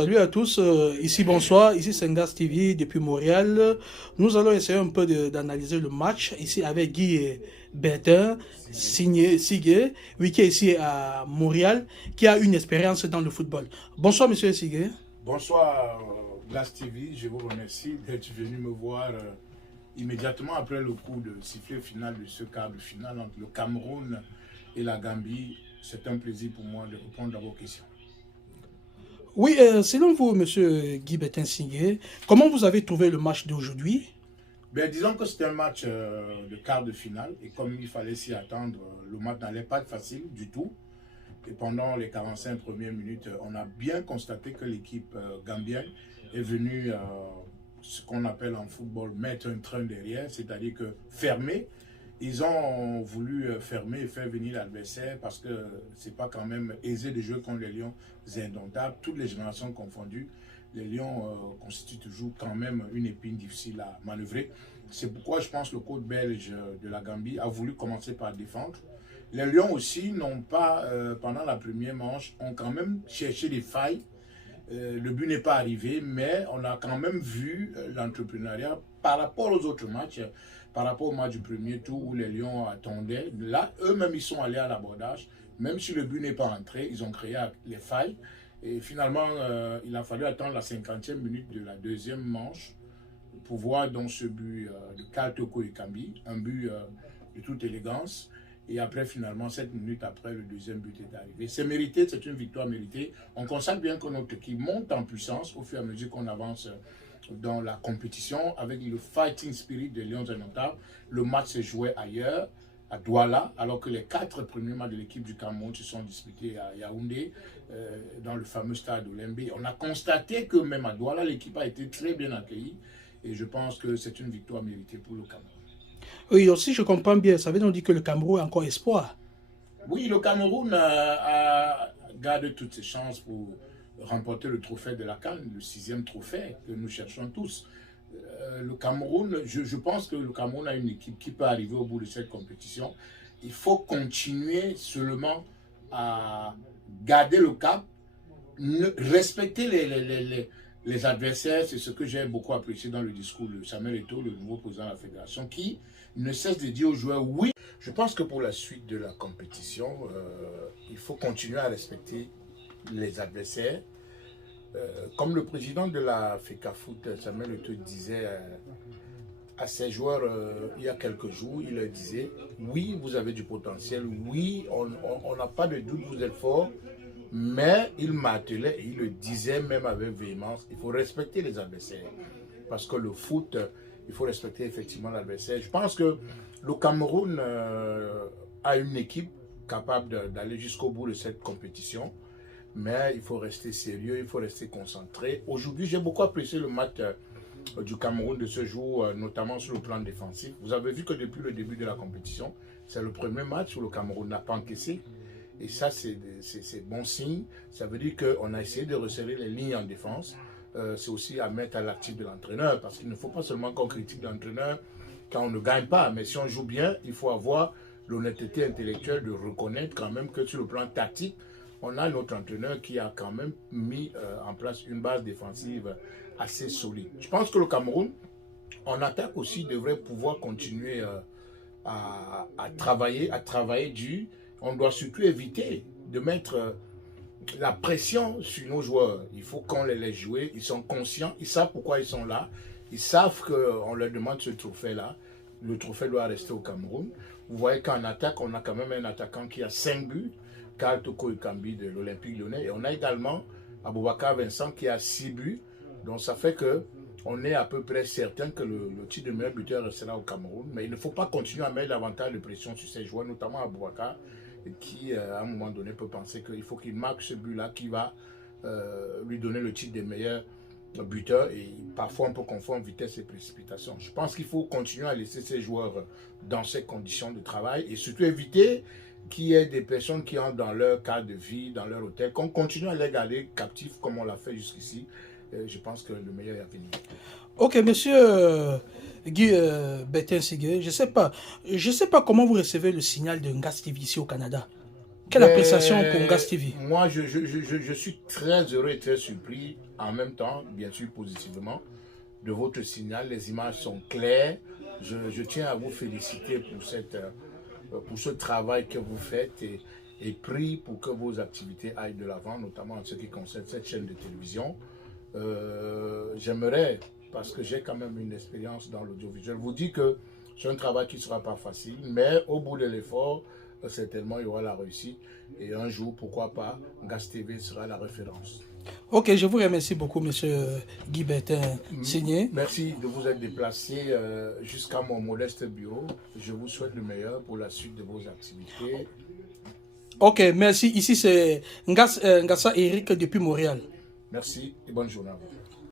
Salut à tous, ici bonsoir, ici c'est Ngas TV depuis Montréal. Nous allons essayer un peu d'analyser le match ici avec Guy et Bertin, signé Sigue, oui, qui est ici à Montréal, qui a une expérience dans le football. Bonsoir monsieur Sigue. Bonsoir Glass TV, je vous remercie d'être venu me voir immédiatement après le coup de sifflet final de ce câble final entre le Cameroun et la Gambie. C'est un plaisir pour moi de répondre à vos questions. Oui, selon vous, monsieur Guy Bertin Sigue, comment vous avez trouvé le match d'aujourd'hui? Disons que c'était un match de quart de finale et comme il fallait s'y attendre, le match n'allait pas être facile du tout. Et pendant les 45 premières minutes, on a bien constaté que l'équipe gambienne est venue, ce qu'on appelle en football, mettre un train derrière, c'est-à-dire que fermer. Ils ont voulu fermer et faire venir l'adversaire parce que c'est pas quand même aisé de jouer contre les Lions indomptables. Toutes les générations confondues, les Lions constituent toujours quand même une épine difficile à manœuvrer. C'est pourquoi je pense que le coach belge de la Gambie a voulu commencer par défendre. Les Lions aussi n'ont pas, pendant la première manche, ont quand même cherché des failles. Le but n'est pas arrivé, mais on a quand même vu l'entrepreneuriat par rapport aux autres matchs, par rapport au match du premier tour où les Lions attendaient. Là, eux-mêmes, ils sont allés à l'abordage. Même si le but n'est pas entré, ils ont créé les failles. Et finalement, il a fallu attendre la 50e minute de la deuxième manche pour voir dans ce but de Kaltoko et Kambi, un but de toute élégance. Et après, finalement, 7 minutes après, le deuxième but est arrivé. C'est mérité, c'est une victoire méritée. On constate bien que notre équipe monte en puissance au fur et à mesure qu'on avance dans la compétition avec le fighting spirit des Lions indomptables. Le match s'est joué ailleurs, à Douala, alors que les 4 premiers matchs de l'équipe du Cameroun se sont disputés à Yaoundé, dans le fameux stade Olembe. On a constaté que même à Douala, l'équipe a été très bien accueillie et je pense que c'est une victoire méritée pour le Cameroun. Oui, aussi je comprends bien, ça veut dire que le Cameroun a encore espoir. Oui, le Cameroun garde toutes ses chances pour remporter le trophée de la CAN, le 6e trophée que nous cherchons tous. Le Cameroun, je pense que le Cameroun a une équipe qui peut arriver au bout de cette compétition. Il faut continuer seulement à garder le cap, respecter les adversaires. C'est ce que j'ai beaucoup apprécié dans le discours de Samuel Eto'o, le nouveau président de la fédération, qui ne cesse de dire aux joueurs oui. Je pense que pour la suite de la compétition, il faut continuer à respecter les adversaires. Comme le président de la FECAFOOT, Samuel Eto'o, disait à ses joueurs il y a quelques jours, il leur disait oui, vous avez du potentiel, oui, on n'a pas de doute, vous êtes fort, mais il martelait et il le disait même avec véhémence, il faut respecter les adversaires. Parce que le foot, il faut respecter effectivement l'adversaire. Je pense que le Cameroun a une équipe capable d'aller jusqu'au bout de cette compétition. Mais il faut rester sérieux, il faut rester concentré. Aujourd'hui, j'ai beaucoup apprécié le match du Cameroun de ce jour, notamment sur le plan défensif. Vous avez vu que depuis le début de la compétition, c'est le premier match où le Cameroun n'a pas encaissé. Et ça, c'est bon signe. Ça veut dire qu'on a essayé de resserrer les lignes en défense. C'est aussi à mettre à l'actif de l'entraîneur, parce qu'il ne faut pas seulement qu'on critique l'entraîneur quand on ne gagne pas. Mais si on joue bien, il faut avoir l'honnêteté intellectuelle de reconnaître quand même que sur le plan tactique, on a notre entraîneur qui a quand même mis en place une base défensive assez solide. Je pense que le Cameroun, en attaque aussi, devrait pouvoir continuer à travailler dur. On doit surtout éviter de mettre la pression sur nos joueurs. Il faut qu'on les laisse jouer. Ils sont conscients, ils savent pourquoi ils sont là. Ils savent qu'on leur demande ce trophée-là. Le trophée doit rester au Cameroun. Vous voyez qu'en attaque, on a quand même un attaquant qui a 5 buts. Kaltoko et Kambi de l'Olympique Lyonnais. Et on a également Aboubakar Vincent qui a 6 buts. Donc ça fait qu'on est à peu près certain que le titre de meilleur buteur restera au Cameroun. Mais il ne faut pas continuer à mettre davantage de pression sur ces joueurs, notamment Aboubakar, qui à un moment donné peut penser qu'il faut qu'il marque ce but-là qui va lui donner le titre de meilleur buteur. Et parfois on peut confondre vitesse et précipitation. Je pense qu'il faut continuer à laisser ces joueurs dans ces conditions de travail et surtout éviter qu'il y ait des personnes qui entrent dans leur cadre de vie, dans leur hôtel, qu'on continue à les garder captifs comme on l'a fait jusqu'ici. Je pense que le meilleur est à venir. Ok, monsieur Guy Bertin Sigue, je sais pas comment vous recevez le signal de Ngas TV ici au Canada. Quelle appréciation pour Ngas TV? Moi, je suis très heureux et très surpris, en même temps, bien sûr positivement, de votre signal. Les images sont claires. Je tiens à vous féliciter pour ce travail que vous faites et prie pour que vos activités aillent de l'avant, notamment en ce qui concerne cette chaîne de télévision. J'aimerais, parce que j'ai quand même une expérience dans l'audiovisuel, vous dire que c'est un travail qui ne sera pas facile, mais au bout de l'effort, certainement il y aura la réussite. Et un jour, pourquoi pas, Ngas TV sera la référence. Ok, je vous remercie beaucoup, monsieur Guy Bertin Signé. Merci de vous être déplacé jusqu'à mon modeste bureau. Je vous souhaite le meilleur pour la suite de vos activités. Ok, merci. Ici, c'est Ngassa Eric depuis Montréal. Merci et bonne journée à vous.